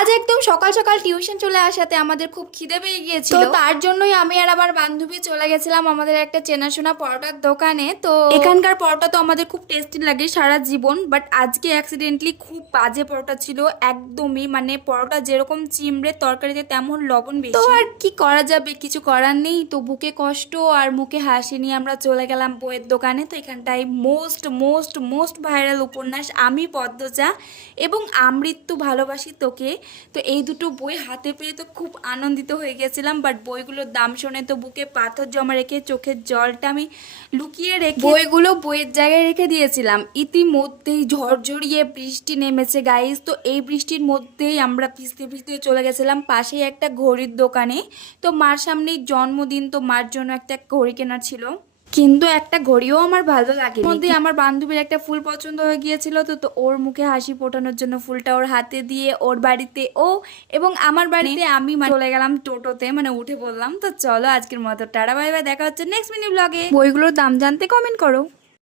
আজ একদম সকাল সকাল টিউশন চলে আসাতে আমাদের খুব খিদে পেয়ে গিয়েছিল, তো তার জন্যই আমি আর আমার বান্ধবী চলে গেছিলাম আমাদের একটা চেনাশোনা পরোটার দোকানে। তো এখানকার পরোটা তো আমাদের খুব টেস্টি লাগে সারা জীবন, বাট আজকে অ্যাক্সিডেন্টলি খুব বাজে পরোটা ছিল একদমই, মানে পরোটা যেরকম চিমড়ে তরকারিতে তেমন লবণ বেশি। তো আর কি করা যাবে, কিছু করার নেই। তো বুকে কষ্ট আর মুখে হাসি নিয়ে আমরা চলে গেলাম বইয়ের দোকানে। তো এখানটায় মোস্ট মোস্ট মোস্ট ভাইরাল উপন্যাস আমি পদ্মজা এবং আমৃত্যু ভালোবাসি তোকে, তো এই দুটো বই হাতে পেয়ে তো খুব আনন্দিত হয়ে গেছিলাম। বাট বইগুলোর দাম শুনে তো বুকে পাথর জমা রেখে চোখের জলটা আমি লুকিয়ে রেখে বইগুলো বইয়ের জায়গায় রেখে দিয়েছিলাম। ইতিমধ্যেই ঝড়ঝড়িয়ে বৃষ্টি নেমেছে গাইস। তো এই বৃষ্টির মধ্যেই আমরা ভিজতে ভিজতে চলে গেছিলাম পাশেই একটা ঘড়ির দোকানে। তো মার সামনেই জন্মদিন, তো মার জন্য একটা ঘড়ি কেনার ছিল, কিন্তু একটা ঘড়িও আমার ভালো লাগে। মধ্যে আমার বান্ধবীর একটা ফুল পছন্দ হয়ে গিয়েছিল, তো তো ওর মুখে হাসি ফোটানোর জন্য ফুলটা ওর হাতে দিয়ে ওর বাড়িতে ও এবং আমার বাড়িতে আমি চলে গেলাম টোটোতে, মানে উঠে পড়লাম। তো চলো আজকের মতো টাটা বাই বাই, দেখা হচ্ছে নেক্সট মিনি ব্লগে। বইগুলোর দাম জানতে কমেন্ট করো।